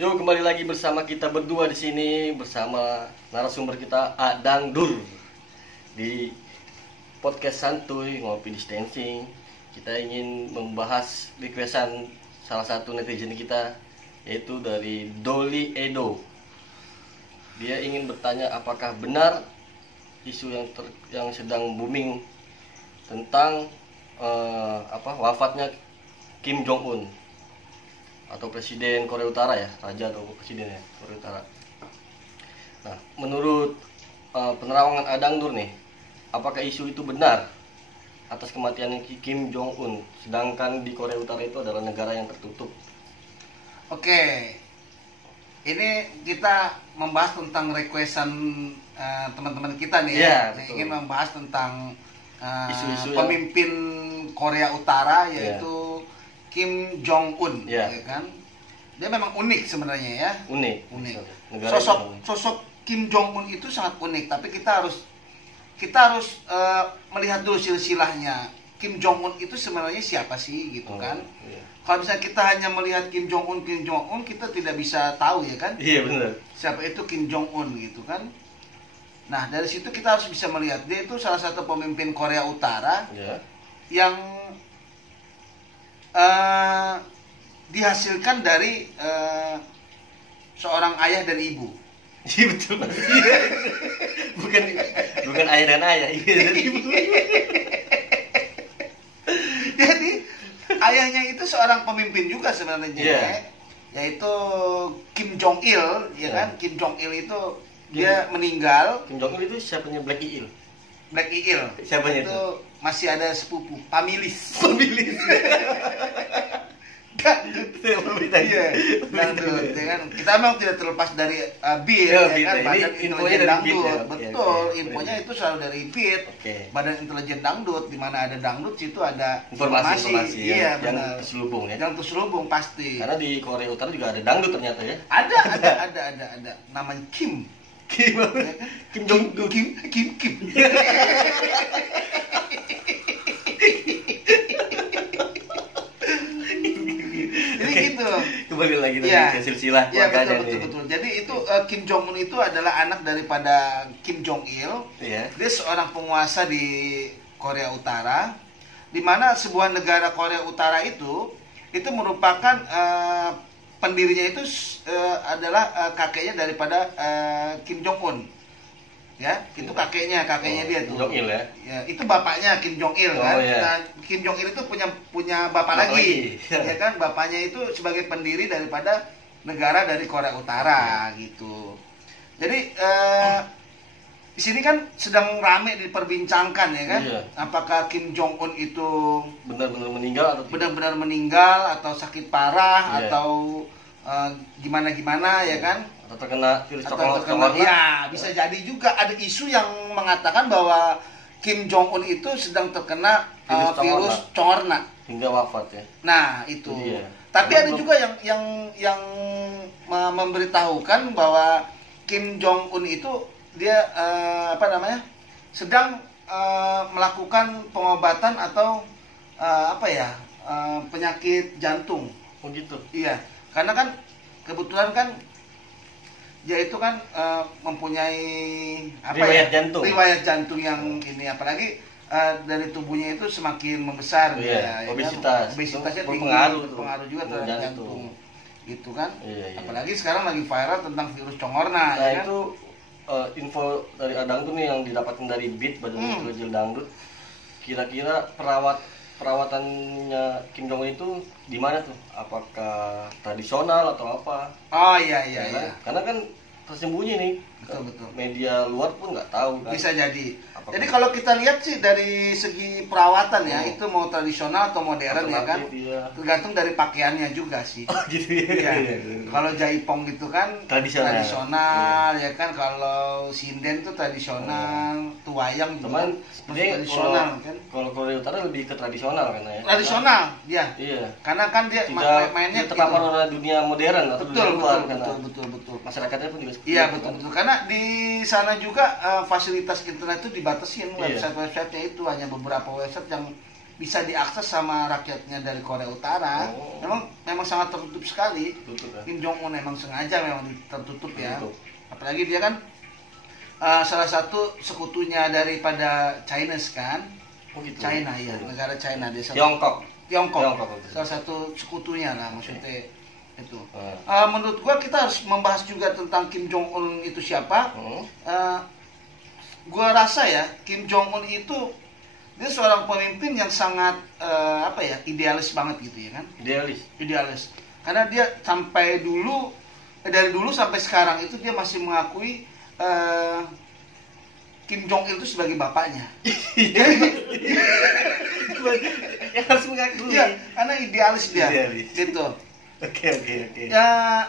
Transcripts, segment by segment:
Yuk kembali lagi bersama kita berdua di sini bersama narasumber kita Adang Dur di podcast santuy ngopi distancing. Kita ingin membahas requestan salah satu netizen kita, yaitu dari Dolly Edo. Dia ingin bertanya apakah benar isu yang sedang booming tentang wafatnya Kim Jong Un atau Presiden Korea Utara ya, Raja atau Presiden ya Korea Utara. Nah, menurut penerawangan Adang Dur nih, apakah isu itu benar atas kematian Kim Jong Un, sedangkan di Korea Utara itu adalah negara yang tertutup? Oke, ini kita membahas tentang requestan teman-teman kita nih ya. Ingin membahas tentang isu-isu pemimpin Korea Utara yaitu Kim Jong Un, ya kan? Dia memang unik sebenarnya ya. Unik. Sosok Kim Jong Un itu sangat unik, tapi kita harus melihat dulu silsilahnya. Kim Jong Un itu sebenarnya siapa sih gitu kan? Iya. Kalau misalnya kita hanya melihat Kim Jong Un, kita tidak bisa tahu ya kan? Iya benar. Siapa itu Kim Jong Un gitu kan? Nah, dari situ kita harus bisa melihat dia itu salah satu pemimpin Korea Utara yang dihasilkan dari seorang ayah dan ibu. Iya betul. bukan ayah dan ayah, iya dan ibu. Jadi ayahnya itu seorang pemimpin juga sebenarnya, yaitu Kim Jong Il, ya kan? Kim Jong Il itu dia meninggal. Kim Jong Il itu siapanya Black Il? Black Il. Siapanya itu? Masih ada sepupu, Pamilis. Dangdut. Iya, dangdut. Ya kan? Kita memang tidak terlepas dari beat, ya kan? Badan Intelijen Dangdut. Betul, infonya itu selalu dari beat. Badan Intelijen Dangdut, di mana ada dangdut situ ada informasi. Iya, yang terselubung ya. Yang terselubung pasti. Karena di Korea Utara juga ada dangdut ternyata ya. Ada. Namanya Kim. Kim Jong Un. Kim. Jadi gitu. Kembali lagi ke silsilah keluarganya. Betul. Jadi itu Kim Jong Un itu adalah anak daripada Kim Jong Il. Dia seorang penguasa di Korea Utara, di mana sebuah negara Korea Utara itu merupakan pendirinya itu adalah kakeknya daripada Kim Jong Un. Ya, itu kakeknya dia tuh. Jong Il ya. Itu bapaknya Kim Jong Il kan. Nah, Kim Jong Il itu punya bapak lagi. Ya kan, bapaknya itu sebagai pendiri daripada negara dari Korea Utara gitu. Jadi di sini kan sedang rame diperbincangkan ya kan. Apakah Kim Jong Un itu benar-benar meninggal atau sakit parah atau gimana ya kan? Atau terkena virus corona. Ya, bisa jadi juga ada isu yang mengatakan bahwa Kim Jong Un itu sedang terkena virus corona hingga wafat ya. Nah, itu. Tapi ada juga yang memberitahukan bahwa Kim Jong Un itu dia sedang melakukan pengobatan atau penyakit jantung. Oh gitu. Iya, karena kan kebetulan kan dia itu kan mempunyai riwayat jantung yang ini, apalagi dari tubuhnya itu semakin membesar, obesitasnya tinggi, berpengaruh juga terhadap jantung. Gitu kan. Apalagi sekarang lagi viral tentang virus corona. Nah, itu info dari Adang tuh nih yang didapatkan dari BIT, Badan Intelijen Dangdut. Kira-kira perawatannya Kim Jong Un itu di mana tuh? Apakah tradisional atau apa? Oh iya. Karena kan tersembunyi nih. Betul. Media luar pun nggak tahu kan. Bisa jadi. Jadi kalau kita lihat sih dari segi perawatan ya, itu mau tradisional atau modern ya kan, tergantung dari pakaiannya juga sih. Oh gitu ya. Kalau jaipong gitu kan tradisional ya kan, kalau sinden tuh tradisional, tuwayang juga tradisional kan. Kalau Korea Utara lebih ke tradisional kan ya. Tradisional, ya. Iya. Karena kan dia mainnya terpapar oleh dunia modern atau dunia luar. Betul. Masyarakatnya pun juga seperti itu. Iya, betul. Karena di sana juga fasilitas internet itu dibatasin, website-websitenya itu hanya beberapa website bisa diakses sama rakyatnya dari Korea Utara. Memang sangat tertutup sekali. Kim Jong Un memang sengaja memang tertutup ya. Apalagi dia kan salah satu sekutunya daripada China kan. China ya, negara China dia. Tiongkok. Salah satu sekutunya lah maksudnya itu. Menurut gua kita harus membahas juga tentang Kim Jong Un itu siapa. Gua rasa ya Kim Jong Un itu dia seorang pemimpin yang sangat idealis banget gitu ya kan. Idealis. Karena dia dari dulu sampai sekarang itu dia masih mengakui Kim Jong Il itu sebagai bapaknya. Yang harus mengakui. Iya, karena idealis dia. Gitu. Oke. Ya,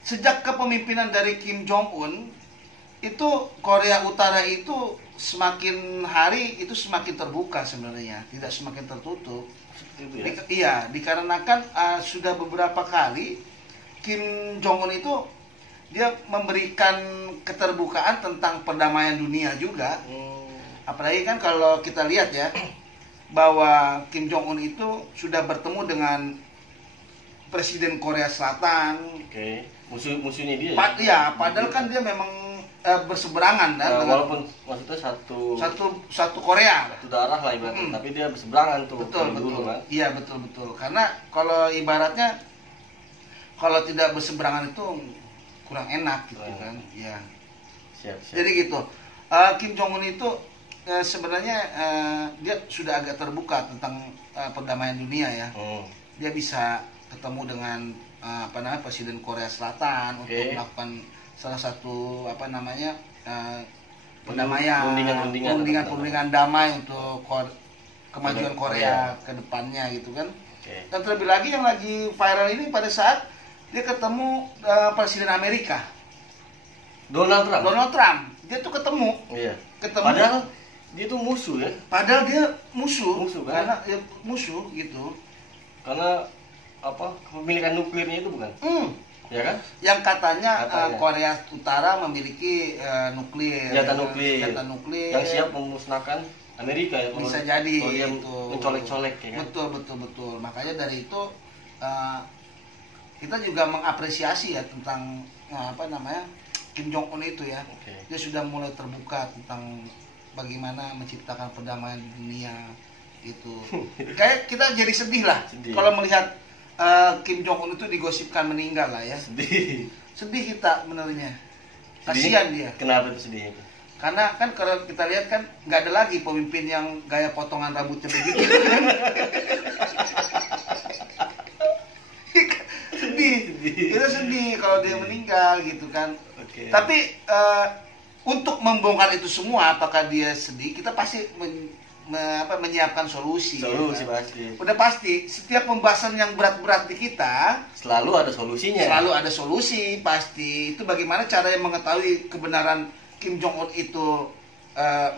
sejak kepemimpinan dari Kim Jong Un itu Korea Utara itu semakin hari itu semakin terbuka sebenarnya, tidak semakin tertutup. Iya, dikarenakan sudah beberapa kali Kim Jong Un itu dia memberikan keterbukaan tentang perdamaian dunia juga. Apalagi kan kalau kita lihat ya bahwa Kim Jong Un itu sudah bertemu dengan Presiden Korea Selatan. Musuhnya dia. Padahal kan dia memang berseberangan kan. Walaupun maksudnya satu Korea. Satu darah lah ibaratnya, tapi dia berseberangan tuh. Betul. Kan? Iya betul. Karena kalau ibaratnya kalau tidak berseberangan itu kurang enak gitu kan. Iya. Siap. Jadi gitu. Kim Jong Un itu sebenarnya dia sudah agak terbuka tentang perdamaian dunia ya. Dia bisa ketemu dengan Presiden Korea Selatan untuk melakukan salah satu pendamaian, perundingan damai untuk kemajuan Korea ke depannya gitu kan. Dan terlebih lagi yang lagi viral ini pada saat dia ketemu Presiden Amerika Donald Trump. Dia tuh ketemu. Padahal dia tuh musuh ya. Padahal dia musuh kan? Karena ya musuh gitu. Karena kepemilikan nuklirnya itu bukan? Ya kan? Yang katanya Korea Utara memiliki senjata nuklir yang siap memusnahkan Amerika ya. Bisa jadi itu mencolek-colek ya kan? Betul. Makanya dari itu kita juga mengapresiasi ya tentang Kim Jong Un itu ya. Dia sudah mulai terbuka tentang bagaimana menciptakan perdamaian di dunia gitu. Kayak kita jadi sedih lah kalau melihat Kim Jong Un itu digosipkan meninggal lah ya. Sedih kita benernya. Kasihan dia. Kenapa itu sedih? Karena kan kalau kita lihat kan nggak ada lagi pemimpin yang gaya potongan rambutnya begitu. Kita sedih kalau dia meninggal gitu kan. Tapi untuk membongkar itu semua, apakah dia sedih? Kita pasti menyiapkan solusi. Pasti. Udah pasti. Setiap pembahasan yang berat-berat di kita selalu ada solusinya. Selalu ada solusi pasti. Itu bagaimana cara yang mengetahui kebenaran Kim Jong Un itu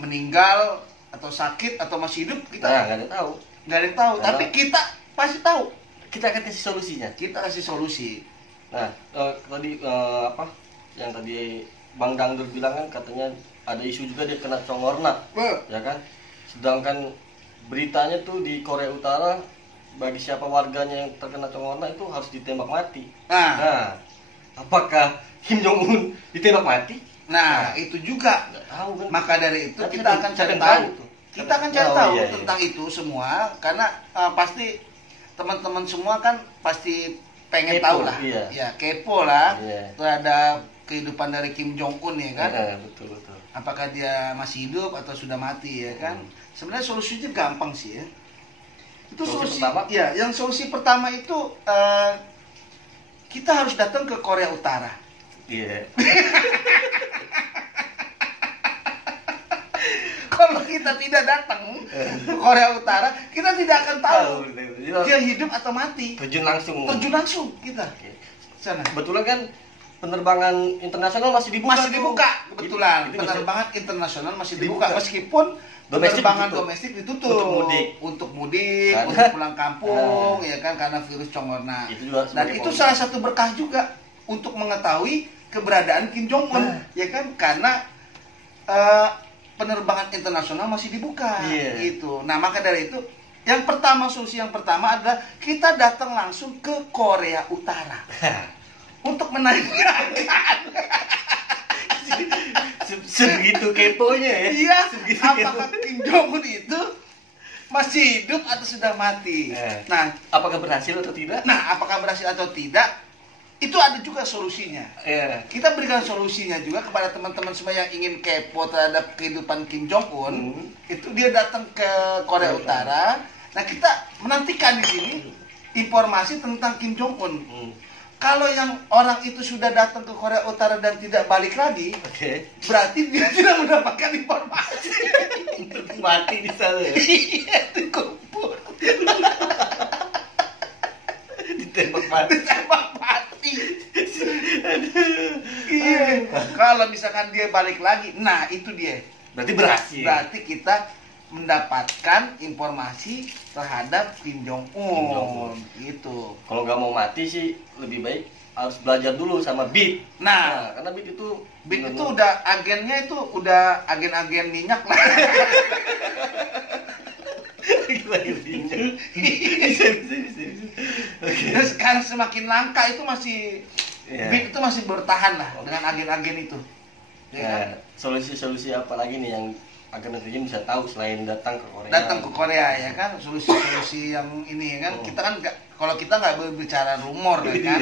meninggal atau sakit atau masih hidup kita nggak ada tahu. Nggak ada yang tahu. Tapi kita pasti tahu. Kita akan kasih solusinya. Kita kasih solusi. Nah, tadi yang tadi Bang Dangdur bilang kan katanya ada isu juga dia kena congorna, ya kan? Sedangkan beritanya tuh di Korea Utara bagi siapa warganya yang terkena congorna itu harus ditembak mati. Nah, apakah Kim Jong Un ditembak mati? Nah, itu juga. Tahu kan? Maka dari itu kita akan cari tahu. Kita akan cari tahu tentang itu semua karena pasti teman-teman semua kan pasti pengen tahu lah. Ya, kepo lah terhadap kehidupan dari Kim Jong Un ya kan. Betul. Apakah dia masih hidup atau sudah mati ya kan? Sebenarnya solusinya gampang sih ya. Itu solusi pertama? Ya, yang solusi pertama itu kita harus datang ke Korea Utara. Kalau kita tidak datang ke Korea Utara, kita tidak akan tahu dia hidup atau mati. Terjun langsung kita. Sana. Kebetulan kan penerbangan internasional masih dibuka. Kebetulan penerbangan internasional masih dibuka meskipun penerbangan domestik ditutup untuk mudik, untuk pulang kampung ya kan karena virus congorna. Dan itu salah satu berkah juga untuk mengetahui keberadaan Kim Jong Un ya kan karena penerbangan internasional masih dibuka gitu. Nah, maka dari itu Solusi yang pertama adalah kita datang langsung ke Korea Utara untuk menanyakan sebegitu keponya ya. Iya, apakah Kim Jong Un itu masih hidup atau sudah mati? Nah, apakah berhasil atau tidak? Nah, apakah berhasil atau tidak? Itu ada juga solusinya. Kita berikan solusinya juga kepada teman-teman semua yang ingin kepo terhadap kehidupan Kim Jong Un. Itu dia datang ke Korea Utara. Nah, kita menantikan di sini informasi tentang Kim Jong Un. Kalau yang orang itu sudah datang ke Korea Utara dan tidak balik lagi, berarti dia tidak mendapatkan informasi. Mati di sana. Iya, dikubur. Ditembak mati. Iya. Kalau misalkan dia balik lagi, nah itu dia. Berarti berhasil. Berarti kita mendapatkan informasi terhadap Kim Jong Un gitu. Kalau nggak mau mati sih lebih baik harus belajar dulu sama BIT. Nah karena BIT itu udah agennya itu udah agen-agen minyak lah. Bisa. Dan sekarang semakin langka itu masih BIT itu masih bertahan lah dengan agen-agen itu. Ya, solusi-solusi apa lagi nih yang agar netizen bisa tahu selain datang ke Korea? Datang ke Korea ya kan, solusi-solusi yang ini ya kan. Kita kan kalau kita nggak berbicara rumor ya kan.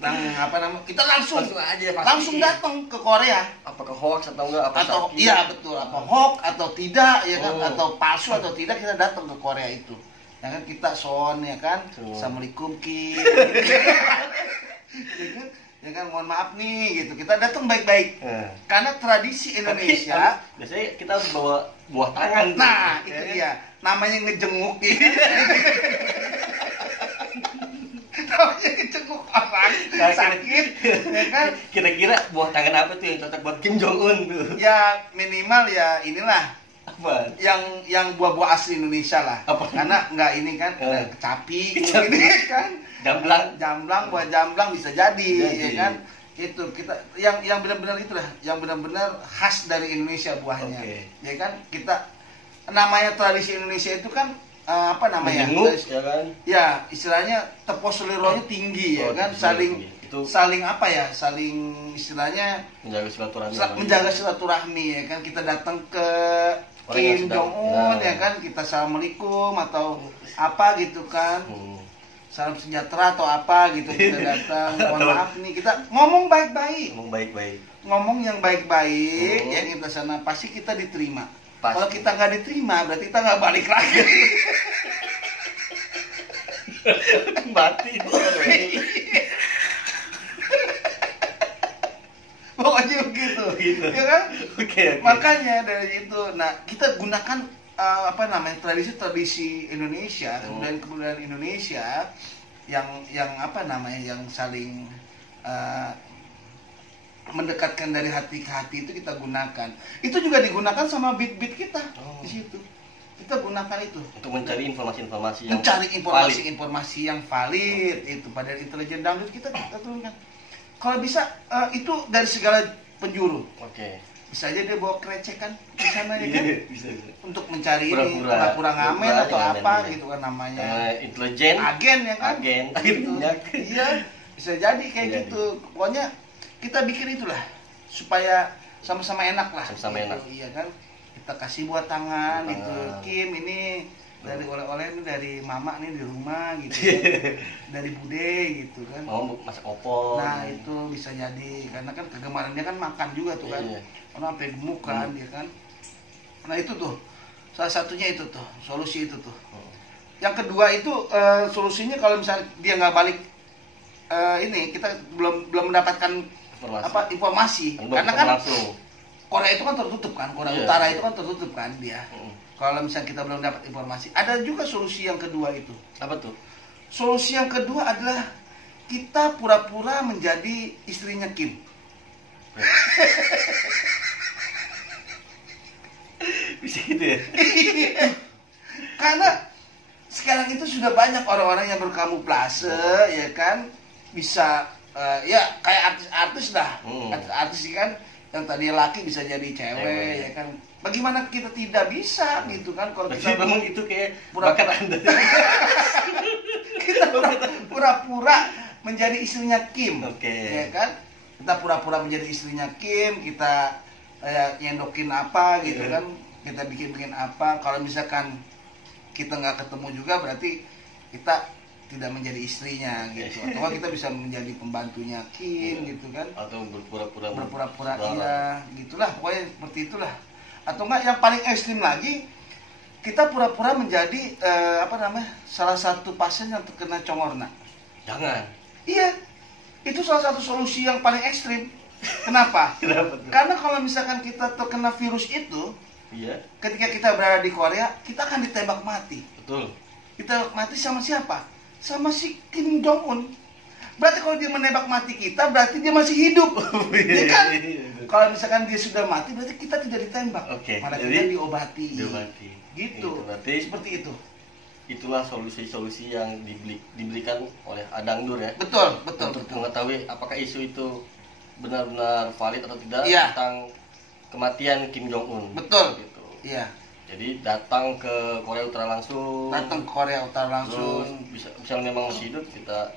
Tentang apa namanya? Kita langsung aja langsung datang ke Korea. Apakah hoax atau enggak? Iya betul, apa hoax atau tidak ya kan, atau palsu atau tidak, kita datang ke Korea itu. Ya kan kita son ya kan. Assalamualaikum Ki. Ya kan, mohon maaf nih gitu, kita datang baik-baik karena tradisi Indonesia. Biasanya kita harus bawa buah tangan. Nah itu dia namanya ngejenguk gitu. Namanya ngejenguk orang sakit ya kan. Kira-kira buah tangan apa tuh yang cocok buat Kim Jong Un tuh? Ya minimal ya inilah apa? Yang buah-buah asli Indonesia lah. Apa? Karena nggak ini kan kecapi ini kan. Jamblang, buah jamblang bisa jadi. Ya kan? Itu kita yang benar-benar itulah, yang benar-benar khas dari Indonesia buahnya. Ya kan? Kita namanya tradisi Indonesia itu kan apa namanya? Ya kan? Ya, istilahnya teposelironya tinggi ya kan? Saling apa ya? Saling istilahnya menjaga silaturahmi ya kan? Kita datang ke Kim Jong Un ya kan? Kita assalamualaikum atau apa gitu kan? Salam sejahtera atau apa gitu, kita datang, mohon maaf nih, kita ngomong baik-baik. Ngomong yang baik-baik, ya kita sana pasti kita diterima. Kalau kita nggak diterima, berarti kita nggak balik lagi. Mati itu. Pokoknya begitu, ya kan? Makanya dari itu, nah kita gunakan apa namanya tradisi Indonesia, kebudayaan Indonesia yang apa namanya, yang saling mendekatkan dari hati ke hati, itu kita gunakan. Itu juga digunakan sama beat kita di situ. Kita gunakan itu untuk mencari informasi yang valid itu pada intelijen dangdut kita turunkan. Kalau bisa itu dari segala penjuru. Bisa aja dia bawa krecekan di sana ya kan, bisa. Untuk mencari pura-pura ngamen atau apa gitu kan namanya, intelijen, agen ya kan, gitu. Iya, bisa jadi kayak gitu. Pokoknya kita bikin itulah supaya sama-sama enak lah. Enak. Iya kan, kita kasih buat tangan gitu. Kim, ini dari oleh-oleh ini dari mama nih di rumah gitu kan. Dari bude gitu kan, mau masak opor. Nah itu bisa jadi, karena kan kegemarannya kan makan juga tuh kan. Karena sampai gemuk kan dia kan. Nah itu tuh salah satunya, itu tuh solusi itu tuh. Yang kedua itu solusinya kalau misalnya dia nggak balik, ini kita belum mendapatkan informasi. Karena kan Korea itu kan tertutup kan, Korea Utara itu kan tertutup kan dia. Kalau misalnya kita belum dapat informasi, ada juga solusi yang kedua itu. Apa tuh? Solusi yang kedua adalah kita pura-pura menjadi istrinya Kim. Bisa gitu ya? Karena sekarang itu sudah banyak orang-orang yang berkamuflase, ya kan, bisa ya kayak artis-artis lah, artis-artis kan yang tadi laki bisa jadi cewek, ya kan. Bagaimana kita tidak bisa gitu kan kalau kita memang itu kayak pura-pura kita pura-pura menjadi istrinya Kim, ya kan. Kita pura-pura menjadi istrinya Kim, kita nyendokin apa gitu kan, kita bikin apa. Kalau misalkan kita nggak ketemu juga berarti kita tidak menjadi istrinya gitu, atau kita bisa menjadi pembantunya Kim gitu kan, atau berpura-pura iya gitulah, pokoknya seperti itulah. Atau enggak yang paling ekstrim lagi, kita pura-pura menjadi salah satu pasien yang terkena congorna. Jangan. Iya, itu salah satu solusi yang paling ekstrim. Kenapa? Karena kalau misalkan kita terkena virus itu, ketika kita berada di Korea, kita akan ditembak mati. Betul. Kita mati sama siapa? Sama si Kim Jong Un. Berarti kalau dia menembak mati kita, berarti dia masih hidup. Ya kan? Kalau misalkan dia sudah mati, berarti kita tidak ditembak. Malah kita diobati. Gitu. Berarti seperti itu. Itulah solusi-solusi yang diberikan oleh Adang Dur ya. Betul. Untuk mengetahui apakah isu itu benar-benar valid atau tidak tentang kematian Kim Jong Un. Betul. Gitu. Iya. Jadi datang ke Korea Utara langsung. Terus bisa memang masih hidup, kita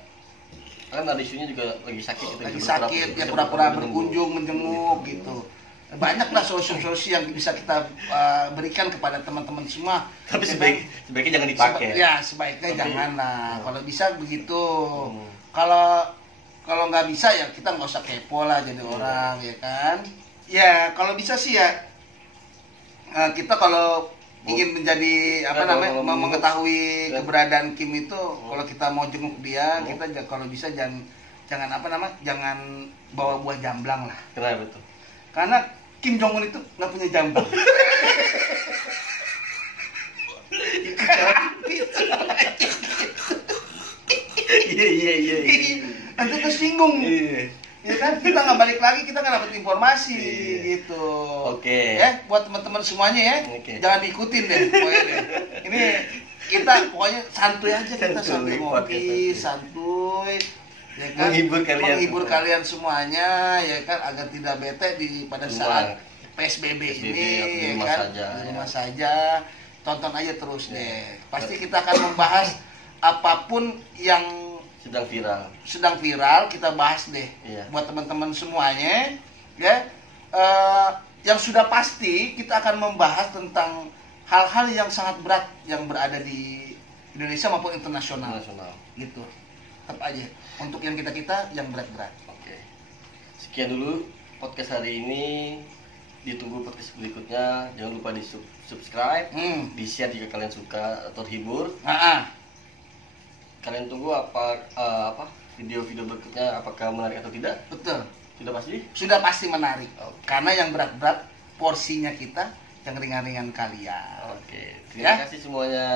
kan ada isunya juga lagi sakit gitu. Lagi sakit, ya pura-pura berkunjung, menjenguk gitu. Banyaklah solusi-solusi yang bisa kita berikan kepada teman-teman semua. Tapi sebaiknya jangan dipakai. Sebaiknya janganlah. Kalau bisa begitu. Kalau nggak bisa ya kita nggak usah kepo lah jadi orang, ya kan. Ya kalau bisa sih ya. Kita kalau ingin menjadi mengetahui keberadaan Kim itu, kalau kita mau jenguk dia, kita kalau bisa jangan bawa buah jamblang lah. Kenapa betul? Karena Kim Jong Un itu nggak punya jamblang. Iya. Nanti tersinggung. Ya kan, kita nggak balik lagi, kita nggak dapat informasi gitu. Ya, buat teman-teman semuanya ya, jangan diikutin deh, pokoknya deh. Ini kita pokoknya santuy aja, kita sambil ngopi, santuy, ya kan, menghibur kalian semuanya, ya kan, agar tidak bete pada saat PSBB ini, ya kan, di rumah saja, tonton aja terus deh. Pasti kita akan membahas apapun yang sedang viral, kita bahas deh. Buat teman-teman semuanya ya, yang sudah pasti kita akan membahas tentang hal-hal yang sangat berat yang berada di Indonesia maupun internasional. Gitu. Tetap aja untuk yang kita yang berat-berat. Sekian dulu podcast hari ini. Ditunggu podcast berikutnya. Jangan lupa di subscribe, di share jika kalian suka atau terhibur. Kalian tunggu video-video berikutnya, apakah menarik atau tidak? Betul. Sudah pasti menarik. Karena yang berat-berat porsinya kita, yang ringan-ringan kalian. Terima kasih semuanya.